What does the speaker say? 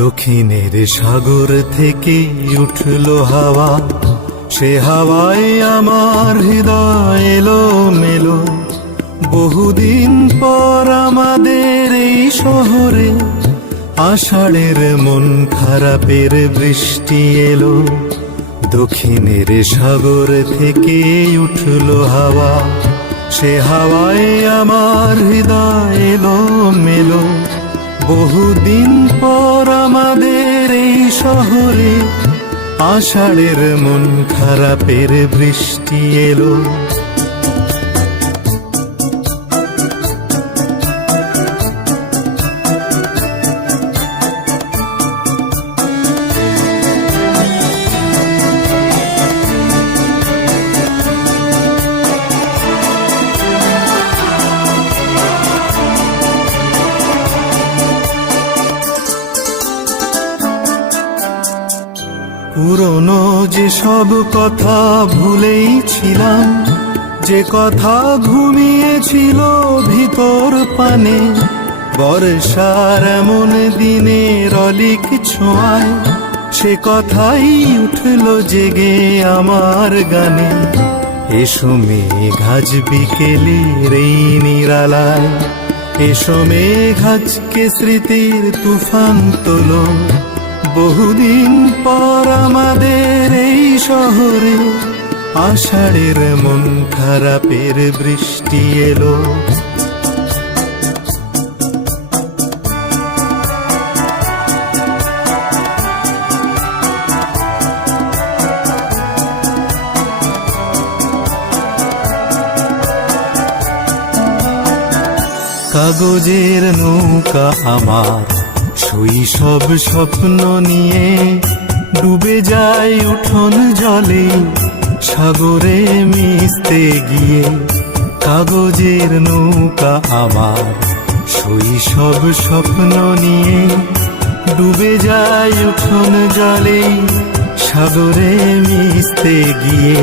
দক্ষিণের সাগর থেকে উঠলো হাওয়া, সে হাওয়ায় আমার হৃদয় এলো মেলো। বহুদিন পর আমাদের এই শহরে আষাঢ়ের মন খারাপের বৃষ্টি এলো। দক্ষিণের সাগর থেকে উঠলো হাওয়া, সে হাওয়ায় আমার হৃদয় এলো মেলো। বহুদিন পর আমাদের এই শহরে আষাঢ়ের মন খারাপের বৃষ্টি এলো। পুরনো যে সব কথা ভুলেই ছিলাম, যে কথা ঘুমিয়েছিল ভিতর পানে, বর্ষার এমন দিনের অলিক ছোঁয়ায় সে কথাই উঠল জেগে আমার গানে। এসো মেঘ আজ বিকেলের এই নিরালায়, এসো মেঘ আজকে স্মৃতির তুফান তোলো। বহুদিন পর আমাদের এই শহরে আষাঢ়ের মন খারাপের বৃষ্টি এলো। কাগজের নৌকা আমার শৈশব স্বপ্ন নিয়ে ডুবে যায় উঠোন জলে সাগরে মিশতে গিয়ে। কাগজের নৌকা আমার শৈশব স্বপ্ন নিয়ে ডুবে যায় উঠোন জলে সাগরে মিশতে গিয়ে।